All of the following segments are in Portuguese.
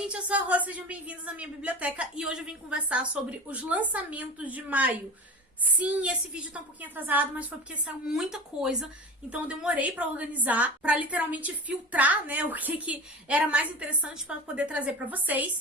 Oi gente, eu sou a Rô, sejam bem-vindos à minha biblioteca e hoje eu vim conversar sobre os lançamentos de maio. Sim, esse vídeo tá um pouquinho atrasado, mas foi porque saiu muita coisa, então eu demorei pra organizar, pra literalmente filtrar, né, o que era mais interessante pra poder trazer pra vocês.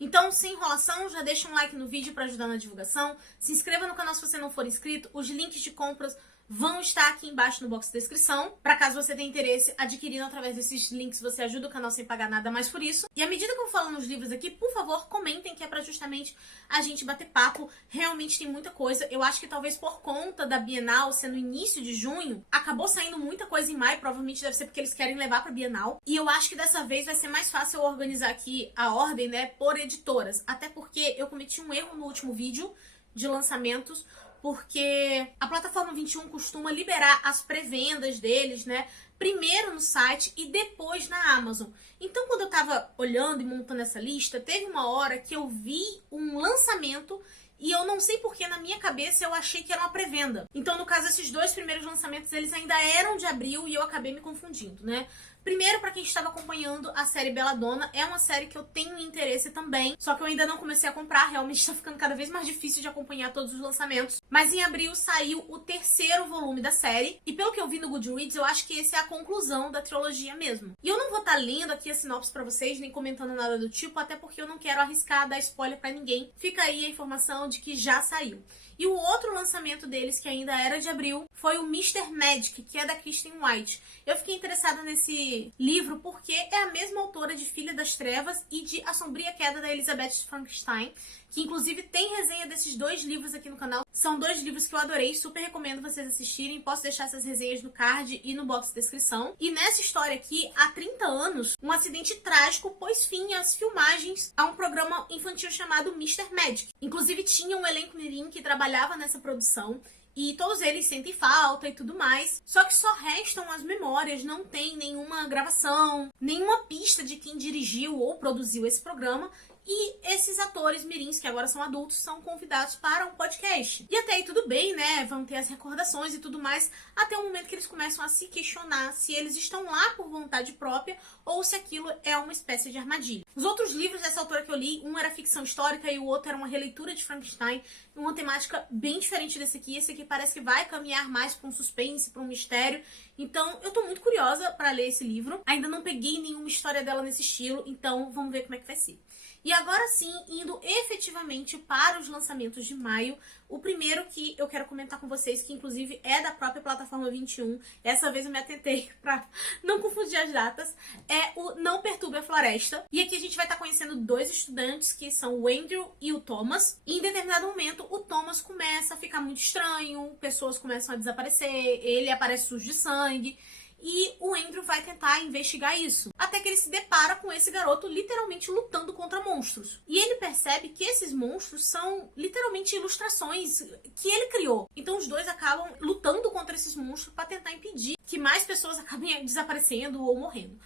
Então, sem enrolação, já deixa um like no vídeo pra ajudar na divulgação, se inscreva no canal se você não for inscrito, os links de compras vão estar aqui embaixo no box de descrição, para caso você tenha interesse adquirindo através desses links, você ajuda o canal sem pagar nada mais por isso. E à medida que eu falo nos livros aqui, por favor, comentem, que é pra justamente a gente bater papo. Realmente tem muita coisa. Eu acho que talvez por conta da Bienal ser no início de junho, acabou saindo muita coisa em maio, provavelmente deve ser porque eles querem levar pra Bienal. E eu acho que dessa vez vai ser mais fácil eu organizar aqui a ordem, né, por editoras. Até porque eu cometi um erro no último vídeo de lançamentos, porque a plataforma 21 costuma liberar as pré-vendas deles, né, primeiro no site e depois na Amazon. Então, quando eu tava olhando e montando essa lista, teve uma hora que eu vi um lançamento e eu não sei porque na minha cabeça eu achei que era uma pré-venda. Então, no caso, esses dois primeiros lançamentos, eles ainda eram de abril e eu acabei me confundindo, né? Primeiro, pra quem estava acompanhando a série Belladonna, é uma série que eu tenho interesse também, só que eu ainda não comecei a comprar, realmente tá ficando cada vez mais difícil de acompanhar todos os lançamentos. Mas em abril saiu o terceiro volume da série, e pelo que eu vi no Goodreads, eu acho que esse é a conclusão da trilogia mesmo. E eu não vou estar lendo aqui a sinopse pra vocês, nem comentando nada do tipo, até porque eu não quero arriscar dar spoiler pra ninguém. Fica aí a informação de que já saiu. E o outro lançamento deles, que ainda era de abril, foi o Mr. Magic, que é da Kristen White. Eu fiquei interessada nesse livro porque é a mesma autora de Filha das Trevas e de A Sombria Queda da Elizabeth Frankenstein, que inclusive tem resenha desses dois livros aqui no canal. São dois livros que eu adorei, super recomendo vocês assistirem. Posso deixar essas resenhas no card e no box de descrição. E nessa história aqui, há 30 anos, um acidente trágico pôs fim às filmagens a um programa infantil chamado Mr. Magic. Inclusive tinha um elenco mirim que trabalhava nessa produção, e todos eles sentem falta e tudo mais. Só que só restam as memórias, não tem nenhuma gravação, nenhuma pista de quem dirigiu ou produziu esse programa. E esses atores mirins, que agora são adultos, são convidados para um podcast. E até aí tudo bem, né? Vão ter as recordações e tudo mais, até o momento que eles começam a se questionar se eles estão lá por vontade própria ou se aquilo é uma espécie de armadilha. Os outros livros dessa autora que eu li, um era ficção histórica e o outro era uma releitura de Frankenstein, uma temática bem diferente desse aqui. Esse aqui parece que vai caminhar mais para um suspense, para um mistério. Então eu tô muito curiosa para ler esse livro. Ainda não peguei nenhuma história dela nesse estilo, então vamos ver como é que vai ser. E agora sim, indo efetivamente para os lançamentos de maio, o primeiro que eu quero comentar com vocês, que inclusive é da própria plataforma 21, essa vez eu me atentei para não confundir as datas, é o Não Perturbe a Floresta. E aqui a gente vai estar conhecendo dois estudantes, que são o Andrew e o Thomas. E em determinado momento, o Thomas começa a ficar muito estranho, pessoas começam a desaparecer, ele aparece sujo de sangue. E o Andrew vai tentar investigar isso, até que ele se depara com esse garoto literalmente lutando contra monstros. E ele percebe que esses monstros são literalmente ilustrações que ele criou. Então os dois acabam lutando contra esses monstros para tentar impedir que mais pessoas acabem desaparecendo ou morrendo.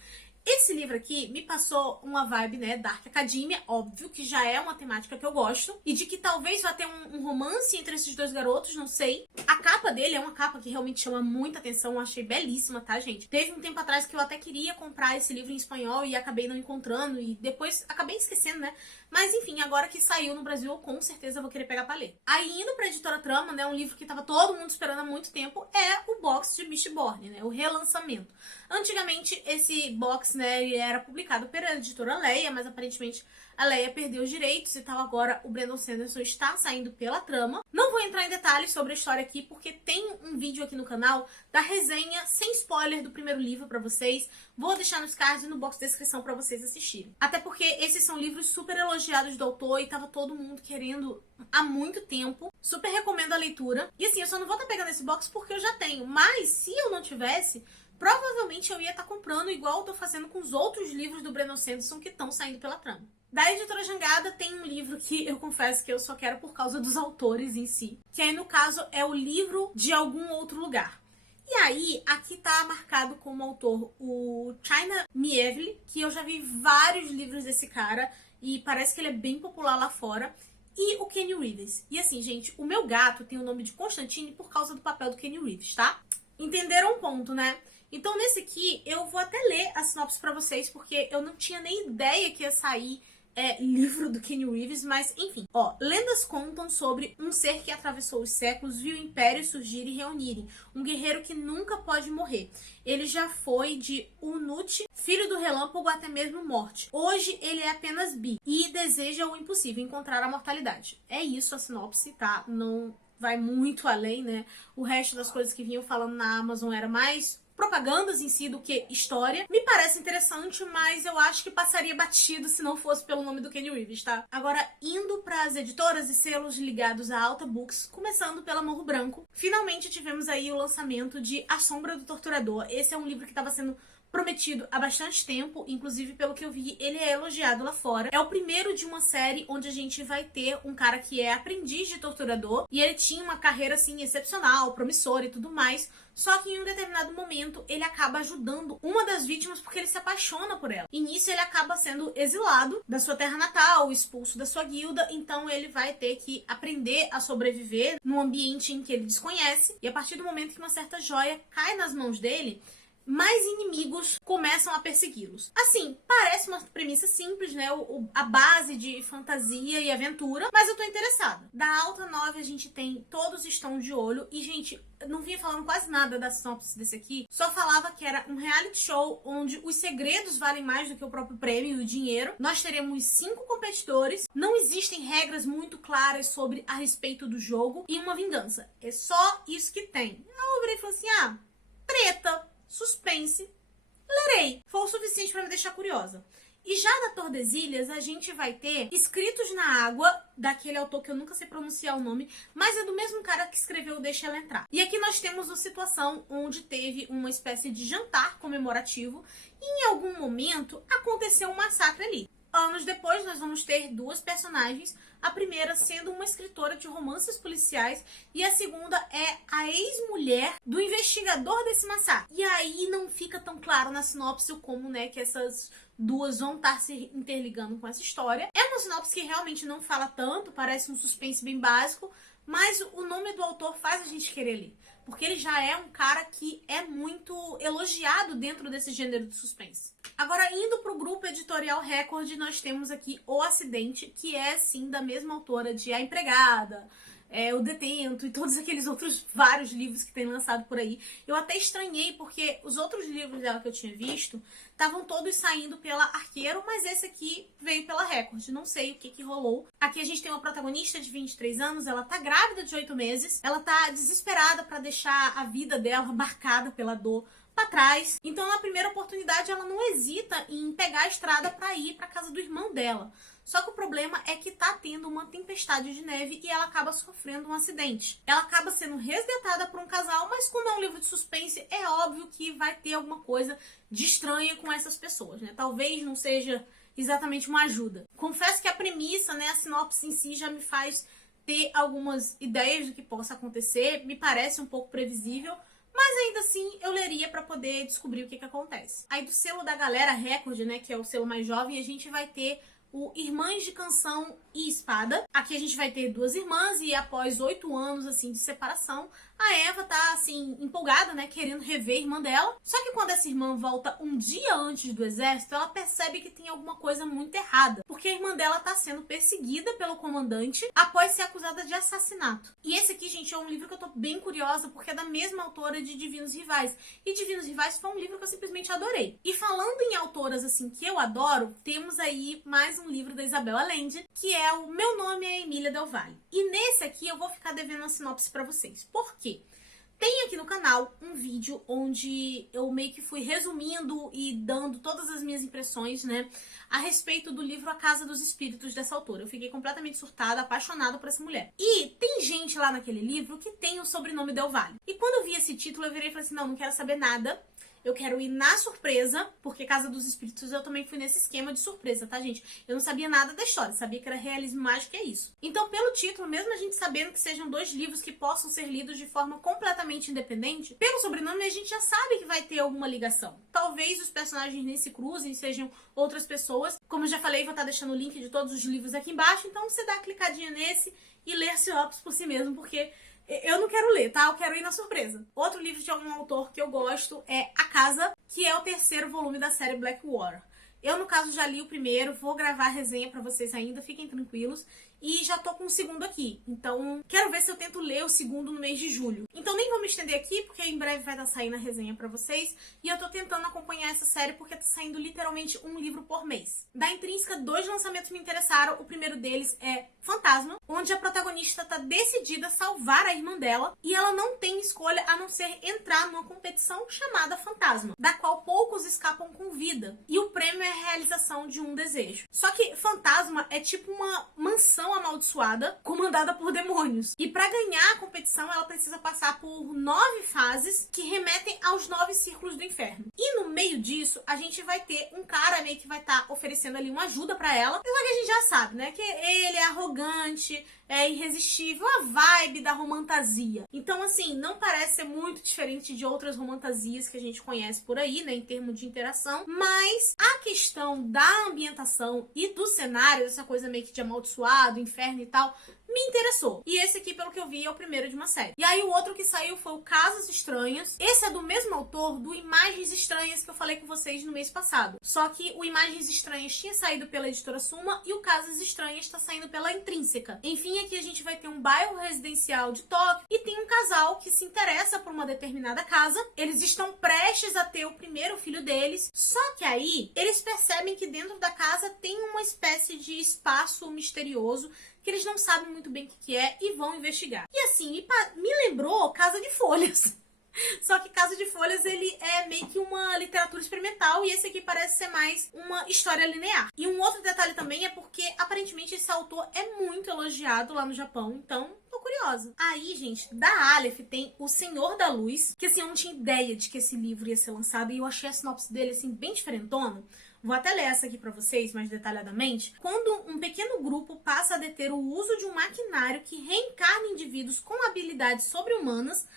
Esse livro aqui me passou uma vibe, né, Dark Academia, óbvio que já é uma temática que eu gosto, e de que talvez vá ter um romance entre esses dois garotos, não sei. A capa dele é uma capa que realmente chama muita atenção, eu achei belíssima, tá, gente? Teve um tempo atrás que eu até queria comprar esse livro em espanhol e acabei não encontrando, e depois acabei esquecendo, né? Mas enfim, agora que saiu no Brasil, eu com certeza vou querer pegar pra ler. Aí, indo pra Editora Trama, né, um livro que tava todo mundo esperando há muito tempo, é o box de Mistborn, né, o relançamento. Antigamente, esse box, né, ele era publicado pela editora Leia, mas aparentemente a Leia perdeu os direitos, então agora o Brandon Sanderson está saindo pela Trama. Não vou entrar em detalhes sobre a história aqui, porque tem um vídeo aqui no canal da resenha sem spoiler do primeiro livro pra vocês. Vou deixar nos cards e no box de descrição pra vocês assistirem. Até porque esses são livros super elogiados do autor e tava todo mundo querendo há muito tempo. Super recomendo a leitura. E assim, eu só não vou estar pegando esse box porque eu já tenho, mas se eu não tivesse, provavelmente eu ia estar comprando igual eu tô fazendo com os outros livros do Brandon Sanderson que estão saindo pela Trama. Da Editora Jangada tem um livro que eu confesso que eu só quero por causa dos autores em si, que aí no caso é o livro de algum outro lugar. E aí, aqui tá marcado como autor o China Miéville, que eu já vi vários livros desse cara e parece que ele é bem popular lá fora. E o Kenny Reeves. E assim, gente, o meu gato tem o nome de Constantine por causa do papel do Kenny Reeves, tá? Entenderam o ponto, né? Então, nesse aqui, eu vou até ler a sinopse pra vocês, porque eu não tinha nem ideia que ia sair livro do Keanu Reeves, mas enfim. Ó, lendas contam sobre um ser que atravessou os séculos, viu impérios surgirem e reunirem. Um guerreiro que nunca pode morrer. Ele já foi de Unut, filho do relâmpago, até mesmo morte. Hoje ele é apenas bi e deseja o impossível, encontrar a mortalidade. É isso a sinopse, tá? Não vai muito além, né? O resto das coisas que vinham falando na Amazon era mais propagandas em si do que história. Me parece interessante, mas eu acho que passaria batido se não fosse pelo nome do Keanu Reeves, tá? Agora, indo para as editoras e selos ligados à Alta Books, começando pela Morro Branco, finalmente tivemos aí o lançamento de A Sombra do Torturador. Esse é um livro que estava sendo prometido há bastante tempo, inclusive pelo que eu vi, ele é elogiado lá fora. É o primeiro de uma série onde a gente vai ter um cara que é aprendiz de torturador e ele tinha uma carreira assim excepcional, promissora e tudo mais. Só que em um determinado momento ele acaba ajudando uma das vítimas porque ele se apaixona por ela. E nisso ele acaba sendo exilado da sua terra natal, expulso da sua guilda, então ele vai ter que aprender a sobreviver num ambiente em que ele desconhece. E a partir do momento que uma certa joia cai nas mãos dele, mais inimigos começam a persegui-los. Assim, parece uma premissa simples, né? A base de fantasia e aventura, mas eu tô interessada. Da Alta 9 a gente tem Todos Estão de Olho e, gente, eu não vinha falando quase nada da sinopse desse aqui, só falava que era um reality show onde os segredos valem mais do que o próprio prêmio e o dinheiro. Nós teremos 5 competidores, não existem regras muito claras sobre a respeito do jogo e uma vingança. É só isso que tem. Eu virei e falei assim, treta, suspense, lerei. Foi o suficiente para me deixar curiosa. E já da Tordesilhas, a gente vai ter Escritos na Água, daquele autor que eu nunca sei pronunciar o nome, mas é do mesmo cara que escreveu Deixa Ela Entrar. E aqui nós temos uma situação onde teve uma espécie de jantar comemorativo e em algum momento aconteceu um massacre ali. Anos depois, nós vamos ter 2 personagens, a primeira sendo uma escritora de romances policiais e a segunda é a ex-mulher do investigador desse massacre. E aí não fica tão claro na sinopse como, né, que essas duas vão estar se interligando com essa história. É uma sinopse que realmente não fala tanto, parece um suspense bem básico, mas o nome do autor faz a gente querer ler. Porque ele já é um cara que é muito elogiado dentro desse gênero de suspense. Agora, indo pro grupo editorial Record, nós temos aqui O Acidente, que é, sim, da mesma autora de A Empregada, O Detento e todos aqueles outros vários livros que tem lançado por aí. Eu até estranhei, porque os outros livros dela que eu tinha visto estavam todos saindo pela Arqueiro, mas esse aqui veio pela Record. Não sei o que rolou. Aqui a gente tem uma protagonista de 23 anos, ela tá grávida de 8 meses, ela tá desesperada pra deixar a vida dela marcada pela dor pra trás. Então, na primeira oportunidade, ela não hesita em pegar a estrada pra ir pra casa do irmão dela. Só que o problema é que tá tendo uma tempestade de neve e ela acaba sofrendo um acidente. Ela acaba sendo resgatada por um casal, mas como é um livro de suspense, é óbvio que vai ter alguma coisa de estranha com essas pessoas, né? Talvez não seja exatamente uma ajuda. Confesso que a premissa, né, a sinopse em si já me faz ter algumas ideias do que possa acontecer, me parece um pouco previsível, mas ainda assim eu leria pra poder descobrir o que acontece. Aí do selo da galera Record, né, que é o selo mais jovem, a gente vai ter o Irmãs de Canção e Espada. Aqui a gente vai ter 2 irmãs e após 8 anos, assim, de separação, a Eva tá, assim, empolgada, né, querendo rever a irmã dela. Só que quando essa irmã volta um dia antes do exército, ela percebe que tem alguma coisa muito errada, porque a irmã dela tá sendo perseguida pelo comandante após ser acusada de assassinato. E esse aqui, gente, é um livro que eu tô bem curiosa, porque é da mesma autora de Divinos Rivais. E Divinos Rivais foi um livro que eu simplesmente adorei. E falando em autoras, assim, que eu adoro, temos aí mais um livro da Isabel Allende, que é O Meu Nome é Emília Del Valle. E nesse aqui eu vou ficar devendo uma sinopse pra vocês. Por quê? Tem aqui no canal um vídeo onde eu meio que fui resumindo e dando todas as minhas impressões, né, a respeito do livro A Casa dos Espíritos dessa autora. Eu fiquei completamente surtada, apaixonada por essa mulher. E tem gente lá naquele livro que tem o sobrenome Del Valle. E quando eu vi esse título, eu virei e falei assim, não quero saber nada. Eu quero ir na surpresa, porque Casa dos Espíritos eu também fui nesse esquema de surpresa, tá, gente? Eu não sabia nada da história, sabia que era realismo mágico, é isso. Então, pelo título, mesmo a gente sabendo que sejam 2 livros que possam ser lidos de forma completamente independente, pelo sobrenome a gente já sabe que vai ter alguma ligação. Talvez os personagens nem se cruzem, sejam outras pessoas. Como eu já falei, vou estar deixando o link de todos os livros aqui embaixo, então você dá uma clicadinha nesse e lê a sinopse por si mesmo, porque Eu não quero ler, tá? Eu quero ir na surpresa. Outro livro de algum autor que eu gosto é A Casa, que é o terceiro volume da série Blackwater. Eu, no caso, já li o primeiro, vou gravar a resenha pra vocês ainda, fiquem tranquilos. E já tô com o segundo aqui. Então, quero ver se eu tento ler o segundo no mês de julho. Então, nem vou me estender aqui, porque em breve vai estar saindo a resenha pra vocês. E eu tô tentando acompanhar essa série, porque tá saindo literalmente um livro por mês. Da Intrínseca, 2 lançamentos me interessaram. O primeiro deles é Fantasma, onde a protagonista tá decidida a salvar a irmã dela. E ela não tem escolha a não ser entrar numa competição chamada Fantasma, da qual poucos escapam com vida. E o prêmio é a realização de um desejo. Só que Fantasma é tipo uma mansão amaldiçoada comandada por demônios. E pra ganhar a competição, ela precisa passar por 9 fases que remetem aos 9 círculos do inferno. E no meio disso, a gente vai ter um cara meio que vai estar oferecendo ali uma ajuda pra ela. Só que a gente já sabe, né? Que ele é arrogante, é irresistível, a vibe da romantasia. Então, assim, não parece ser muito diferente de outras romantasias que a gente conhece por aí, né, em termos de interação, mas a questão da ambientação e do cenário, essa coisa meio que de amaldiçoado, inferno e tal, me interessou. E esse aqui, pelo que eu vi, é o primeiro de uma série. E aí o outro que saiu foi o Casas Estranhas. Esse é do mesmo autor do Imagens Estranhas que eu falei com vocês no mês passado. Só que o Imagens Estranhas tinha saído pela editora Suma e o Casas Estranhas está saindo pela Intrínseca. Enfim, aqui a gente vai ter um bairro residencial de Tóquio e tem um casal que se interessa por uma determinada casa. Eles estão prestes a ter o primeiro filho deles. Só que aí eles percebem que dentro da casa tem uma espécie de espaço misterioso que eles não sabem muito bem o que é e vão investigar. E assim, me lembrou Casa de Folhas. Só que Casa de Folhas, ele é meio que uma literatura experimental e esse aqui parece ser mais uma história linear. E um outro detalhe também é porque, aparentemente, esse autor é muito elogiado lá no Japão, então tô curiosa. Aí, gente, da Aleph tem O Senhor da Luz, que assim, eu não tinha ideia de que esse livro ia ser lançado e eu achei a sinopse dele, assim, bem diferentona. Vou até ler essa aqui para vocês mais detalhadamente. Quando um pequeno grupo passa a deter o uso de um maquinário que reencarna indivíduos com habilidades sobre-humanas,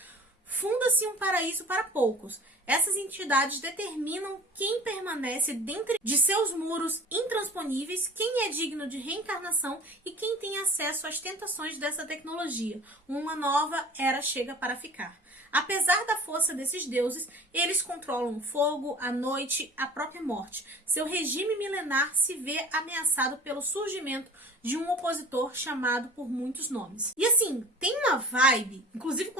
funda-se um paraíso para poucos. Essas entidades determinam quem permanece dentro de seus muros intransponíveis, quem é digno de reencarnação e quem tem acesso às tentações dessa tecnologia. Uma nova era chega para ficar. Apesar da força desses deuses, eles controlam o fogo, a noite, a própria morte. Seu regime milenar se vê ameaçado pelo surgimento de um opositor chamado por muitos nomes. E assim, tem uma vibe, inclusive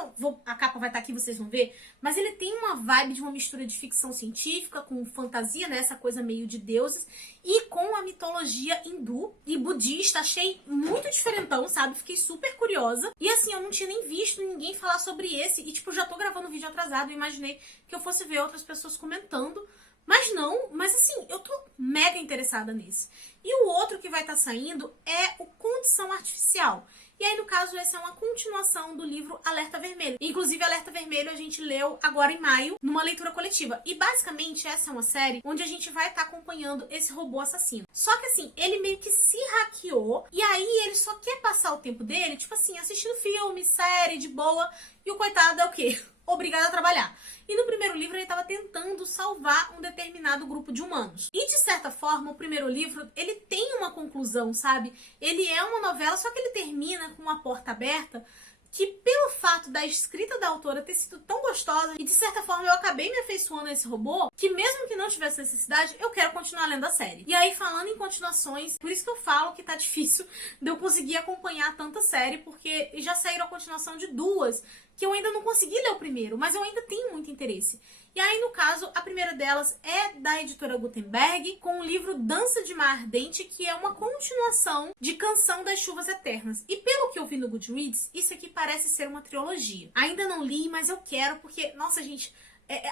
a capa vai estar aqui, vocês vão ver, mas ele tem uma vibe de uma mistura de ficção científica com fantasia, né, essa coisa meio de deuses, e com a mitologia hindu e budista. Achei muito diferentão, sabe? Fiquei super curiosa. E assim, eu não tinha nem visto ninguém falar sobre esse, e tipo, já tô gravando o vídeo atrasado, eu imaginei que eu fosse ver outras pessoas comentando. Mas não, mas assim, eu tô mega interessada nesse. E o outro que vai estar saindo é o Condição Artificial. E aí, no caso, essa é uma continuação do livro Alerta Vermelho. Inclusive, Alerta Vermelho a gente leu agora em maio, numa leitura coletiva. E basicamente, essa é uma série onde a gente vai estar acompanhando esse robô assassino. Só que assim, ele meio que se hackeou, e aí ele só quer passar o tempo dele, tipo assim, assistindo filme, série, de boa, e o coitado é o quê? Obrigado a trabalhar. E no primeiro livro ele estava tentando salvar um determinado grupo de humanos. E de certa forma, o primeiro livro, ele tem uma conclusão, sabe? Ele é uma novela, só que ele termina com uma porta aberta que, pelo fato da escrita da autora ter sido tão gostosa, e de certa forma eu acabei me afeiçoando a esse robô, que mesmo que não tivesse necessidade, eu quero continuar lendo a série. E aí, falando em continuações, por isso que eu falo que tá difícil de eu conseguir acompanhar tanta série, porque já saíram a continuação de 2, que eu ainda não consegui ler o primeiro, mas eu ainda tenho muito interesse. E aí, no caso, a primeira delas é da editora Gutenberg, com o livro Dança de Mar Ardente, que é uma continuação de Canção das Chuvas Eternas. E pelo que eu vi no Goodreads, isso aqui parece ser uma trilogia. Ainda não li, mas eu quero, porque, nossa, gente,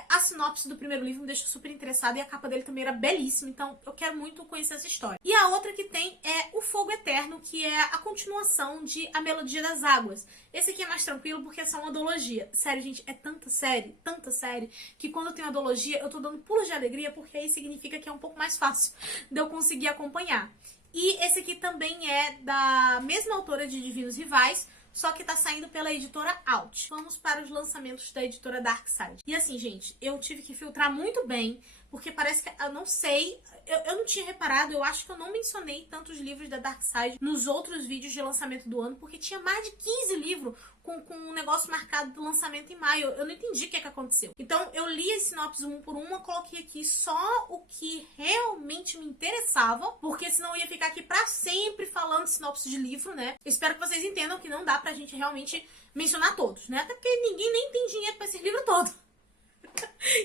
a sinopse do primeiro livro me deixou super interessada e a capa dele também era belíssima, então eu quero muito conhecer essa história. E a outra que tem é O Fogo Eterno, que é a continuação de A Melodia das Águas. Esse aqui é mais tranquilo porque é só uma duologia. Sério, gente, é tanta série, que quando eu tenho a duologia eu tô dando pulos de alegria, porque aí significa que é um pouco mais fácil de eu conseguir acompanhar. E esse aqui também é da mesma autora de Divinos Rivais, só que tá saindo pela editora Out. Vamos para os lançamentos da editora Darkside. E assim, gente, eu tive que filtrar muito bem porque parece que, eu não sei, eu não tinha reparado, eu acho que eu não mencionei tantos livros da Darkseid nos outros vídeos de lançamento do ano, porque tinha mais de 15 livros com um negócio marcado do lançamento em maio. Eu não entendi o que aconteceu. Então, eu li as sinopses uma por uma, coloquei aqui só o que realmente me interessava, porque senão eu ia ficar aqui pra sempre falando sinopse de livro, né? Espero que vocês entendam que não dá pra gente realmente mencionar todos, né? Até porque ninguém nem tem dinheiro pra esse livro todo.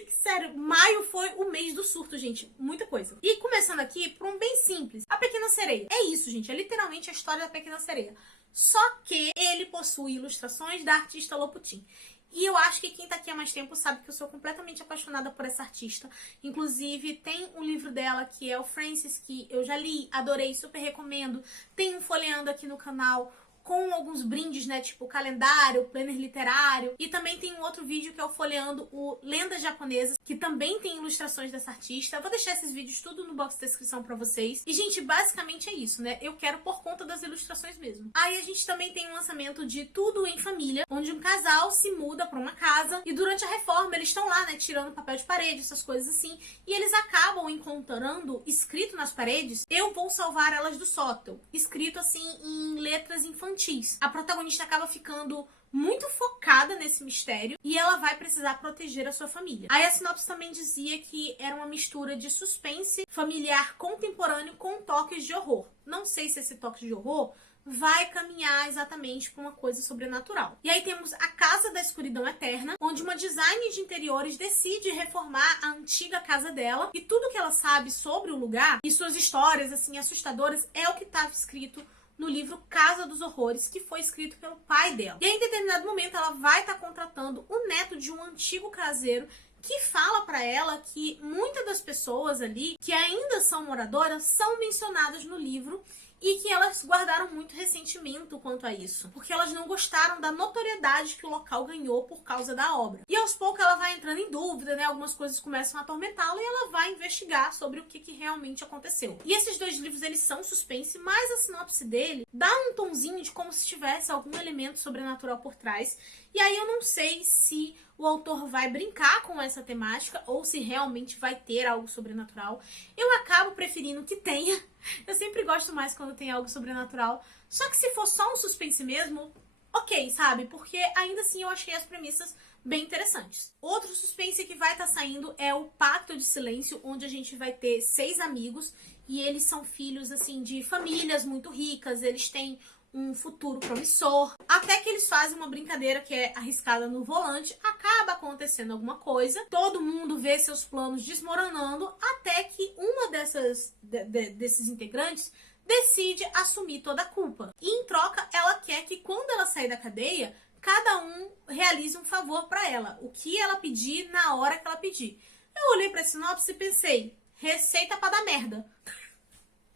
Sério, maio foi o mês do surto, gente. Muita coisa. E começando aqui por um bem simples. A Pequena Sereia. É isso, gente. É literalmente a história da Pequena Sereia. Só que ele possui ilustrações da artista Loputin. E eu acho que quem tá aqui há mais tempo sabe que eu sou completamente apaixonada por essa artista. Inclusive, tem um livro dela que é o Francis, que eu já li, adorei, super recomendo. Tem um folheando aqui no canal com alguns brindes, né, tipo calendário, planner literário. E também tem um outro vídeo que é o folheando o Lendas Japonesas, que também tem ilustrações dessa artista. Eu vou deixar esses vídeos tudo no box de descrição pra vocês. E, gente, basicamente é isso, né? Eu quero por conta das ilustrações mesmo. Aí a gente também tem um lançamento de Tudo em Família, onde um casal se muda pra uma casa e durante a reforma eles estão lá, né, tirando papel de parede, essas coisas assim. E eles acabam encontrando, escrito nas paredes, "Eu vou salvar elas do sótão", escrito assim em letras infantis. A protagonista acaba ficando muito focada nesse mistério e ela vai precisar proteger a sua família. Aí a sinopse também dizia que era uma mistura de suspense familiar contemporâneo com toques de horror. Não sei se esse toque de horror vai caminhar exatamente para uma coisa sobrenatural. E aí temos a Casa da Escuridão Eterna, onde uma designer de interiores decide reformar a antiga casa dela e tudo que ela sabe sobre o lugar e suas histórias assim assustadoras é o que estava escrito no livro Casa dos Horrores, que foi escrito pelo pai dela. E aí, em determinado momento, ela vai estar contratando o neto de um antigo caseiro que fala pra ela que muitas das pessoas ali, que ainda são moradoras, são mencionadas no livro e que elas guardaram muito ressentimento quanto a isso, porque elas não gostaram da notoriedade que o local ganhou por causa da obra. E aos poucos ela vai entrando em dúvida, né? Algumas coisas começam a atormentá-la e ela vai investigar sobre o que realmente aconteceu. E esses dois livros, eles são suspense, mas a sinopse dele dá um tonzinho de como se tivesse algum elemento sobrenatural por trás. E aí eu não sei se o autor vai brincar com essa temática ou se realmente vai ter algo sobrenatural. Eu acabo preferindo que tenha. Eu sempre gosto mais quando tem algo sobrenatural. Só que se for só um suspense mesmo, ok, sabe? Porque ainda assim eu achei as premissas bem interessantes. Outro suspense que vai estar saindo é o Pacto de Silêncio, onde a gente vai ter 6 amigos e eles são filhos, assim, de famílias muito ricas. Eles têm um futuro promissor, até que eles fazem uma brincadeira que é arriscada no volante, acaba acontecendo alguma coisa, todo mundo vê seus planos desmoronando, até que uma desses integrantes decide assumir toda a culpa. E em troca, ela quer que quando ela sair da cadeia, cada um realize um favor pra ela, o que ela pedir na hora que ela pedir. Eu olhei pra sinopse e pensei, receita pra dar merda.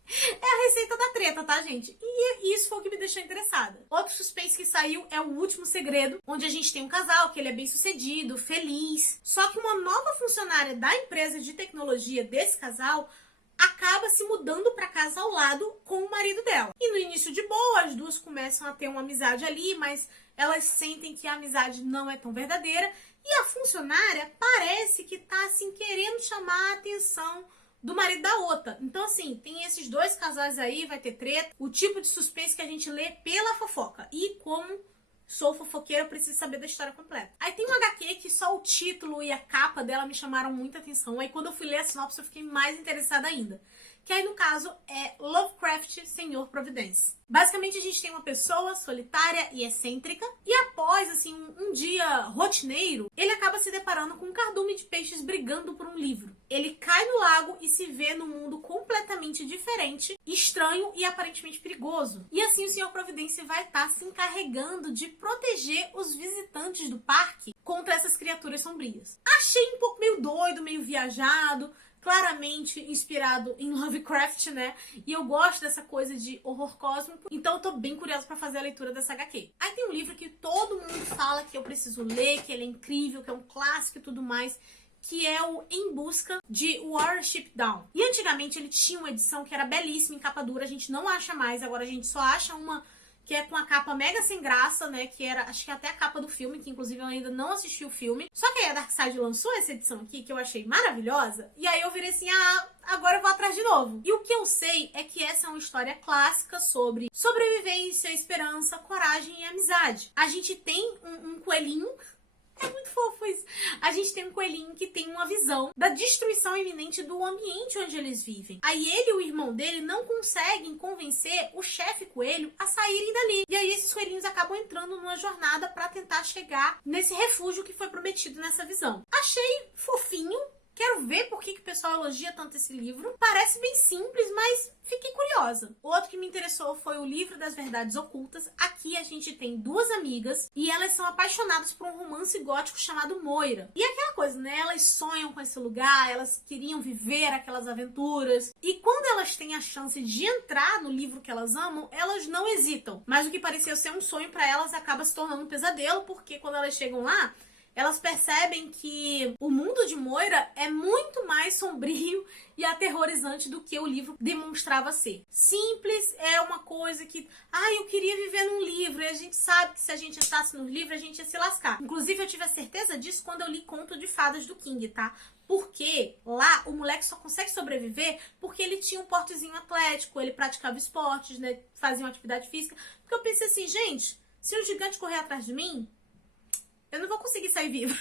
É a receita da treta, tá, gente? E isso foi o que me deixou interessada. Outro suspense que saiu é O Último Segredo, onde a gente tem um casal que ele é bem sucedido, feliz. Só que uma nova funcionária da empresa de tecnologia desse casal acaba se mudando pra casa ao lado com o marido dela. E no início de boa, as duas começam a ter uma amizade ali, mas elas sentem que a amizade não é tão verdadeira. E a funcionária parece que tá, assim, querendo chamar a atenção do marido da outra. Então, assim, tem esses dois casais aí, vai ter treta. O tipo de suspense que a gente lê pela fofoca. E como sou fofoqueira, eu preciso saber da história completa. Aí tem um HQ que só o título e a capa dela me chamaram muita atenção. Aí quando eu fui ler a sinopse, eu fiquei mais interessada ainda. Que aí, no caso, é Lovecraft Senhor Providence. Basicamente, a gente tem uma pessoa solitária e excêntrica. E após, assim, um dia rotineiro, ele acaba se deparando com um cardume de peixes brigando por um livro. Ele cai no lago e se vê num mundo completamente diferente, estranho e aparentemente perigoso. E assim, o Senhor Providence vai estar se encarregando de proteger os visitantes do parque contra essas criaturas sombrias. Achei um pouco meio doido, meio viajado, claramente inspirado em Lovecraft, né? E eu gosto dessa coisa de horror cósmico, então eu tô bem curiosa pra fazer a leitura dessa HQ. Aí tem um livro que todo mundo fala que eu preciso ler, que ele é incrível, que é um clássico e tudo mais, que é o Em Busca de Watership Down. E antigamente ele tinha uma edição que era belíssima, em capa dura, a gente não acha mais, agora a gente só acha uma que é com a capa mega sem graça, né, que era, acho que até a capa do filme, que inclusive eu ainda não assisti o filme. Só que aí a Darkside lançou essa edição aqui, que eu achei maravilhosa, e aí eu virei assim, agora eu vou atrás de novo. E o que eu sei é que essa é uma história clássica sobre sobrevivência, esperança, coragem e amizade. A gente tem um coelhinho. É muito fofo isso. A gente tem um coelhinho que tem uma visão da destruição iminente do ambiente onde eles vivem. Aí ele e o irmão dele não conseguem convencer o chefe coelho a saírem dali. E aí esses coelhinhos acabam entrando numa jornada pra tentar chegar nesse refúgio que foi prometido nessa visão. Achei fofinho. Quero ver por que o pessoal elogia tanto esse livro. Parece bem simples, mas fiquei curiosa. Outro que me interessou foi o Livro das Verdades Ocultas. Aqui a gente tem duas amigas e elas são apaixonadas por um romance gótico chamado Moira. E aquela coisa, né? Elas sonham com esse lugar, elas queriam viver aquelas aventuras. E quando elas têm a chance de entrar no livro que elas amam, elas não hesitam. Mas o que pareceu ser um sonho para elas acaba se tornando um pesadelo, porque quando elas chegam lá, elas percebem que o mundo de Moira é muito mais sombrio e aterrorizante do que o livro demonstrava ser. Simples é uma coisa que, eu queria viver num livro, e a gente sabe que se a gente entrasse no livro, a gente ia se lascar. Inclusive, eu tive a certeza disso quando eu li Conto de Fadas do King, tá? Porque lá o moleque só consegue sobreviver porque ele tinha um portezinho atlético, ele praticava esportes, né? Fazia uma atividade física. Porque eu pensei assim, gente, se um gigante correr atrás de mim, eu não vou conseguir sair viva.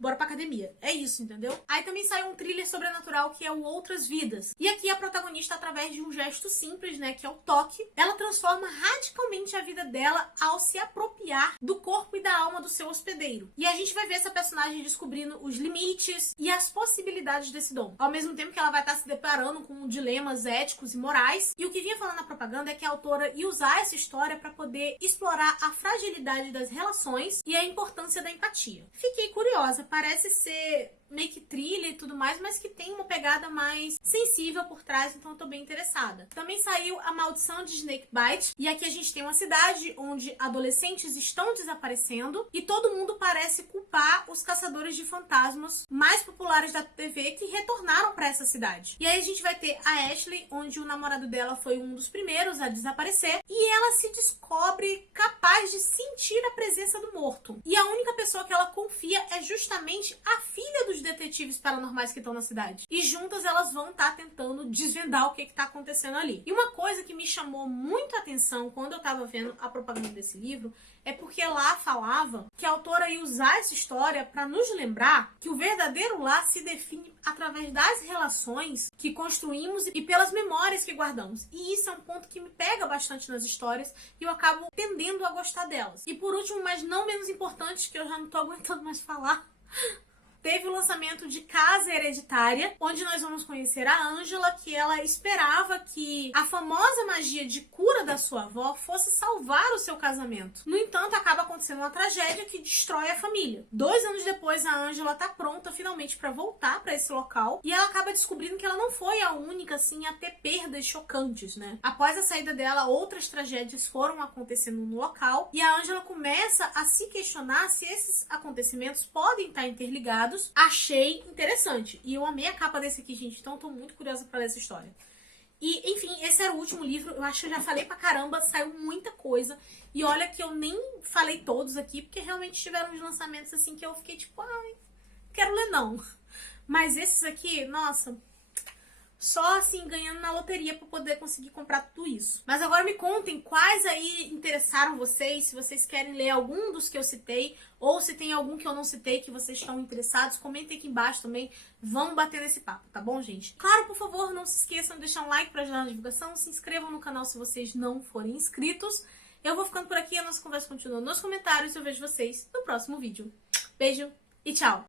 Bora pra academia. É isso, entendeu? Aí também saiu um thriller sobrenatural que é o Outras Vidas. E aqui a protagonista, através de um gesto simples, né, que é o toque, ela transforma radicalmente a vida dela ao se apropriar do corpo e da alma do seu hospedeiro. E a gente vai ver essa personagem descobrindo os limites e as possibilidades desse dom. Ao mesmo tempo que ela vai estar se deparando com dilemas éticos e morais. E o que vinha falando na propaganda é que a autora ia usar essa história para poder explorar a fragilidade das relações e a importância da empatia. Fiquei curiosa. Parece ser meio que thriller e tudo mais, mas que tem uma pegada mais sensível por trás, então eu tô bem interessada. Também saiu A Maldição de Snakebite, e aqui a gente tem uma cidade onde adolescentes estão desaparecendo e todo mundo parece culpar os caçadores de fantasmas mais populares da TV que retornaram pra essa cidade. E aí a gente vai ter a Ashley, onde o namorado dela foi um dos primeiros a desaparecer, e ela se descobre capaz de sentir a presença do morto. E a única pessoa que ela confia é justamente a filha dos detetives paranormais que estão na cidade. E juntas elas vão estar tentando desvendar o que está acontecendo ali. E uma coisa que me chamou muito a atenção quando eu estava vendo a propaganda desse livro é porque lá falava que a autora ia usar essa história para nos lembrar que o verdadeiro lar se define através das relações que construímos e pelas memórias que guardamos. E isso é um ponto que me pega bastante nas histórias e eu acabo tendendo a gostar delas. E por último, mas não menos importante, que eu já não tô aguentando mais falar, teve o lançamento de Casa Hereditária, onde nós vamos conhecer a Angela, que ela esperava que a famosa magia de cura da sua avó fosse salvar o seu casamento. No entanto, acaba acontecendo uma tragédia que destrói a família. 2 anos depois, a Angela tá pronta finalmente para voltar para esse local, e ela acaba descobrindo que ela não foi a única, assim, a ter perdas chocantes, né? Após a saída dela, outras tragédias foram acontecendo no local, e a Angela começa a se questionar se esses acontecimentos podem estar interligados. Achei interessante. E eu amei a capa desse aqui, gente. Então eu tô muito curiosa pra ler essa história. E, enfim, esse era o último livro. Eu acho que eu já falei pra caramba. Saiu muita coisa. E olha que eu nem falei todos aqui, porque realmente tiveram uns lançamentos assim que eu fiquei tipo, quero ler não. Mas esses aqui, nossa, só assim, ganhando na loteria pra poder conseguir comprar tudo isso. Mas agora me contem quais aí interessaram vocês, se vocês querem ler algum dos que eu citei, ou se tem algum que eu não citei que vocês estão interessados, comentem aqui embaixo também, vamos bater nesse papo, tá bom, gente? Claro, por favor, não se esqueçam de deixar um like pra ajudar na divulgação, se inscrevam no canal se vocês não forem inscritos. Eu vou ficando por aqui, a nossa conversa continua nos comentários e eu vejo vocês no próximo vídeo. Beijo e tchau!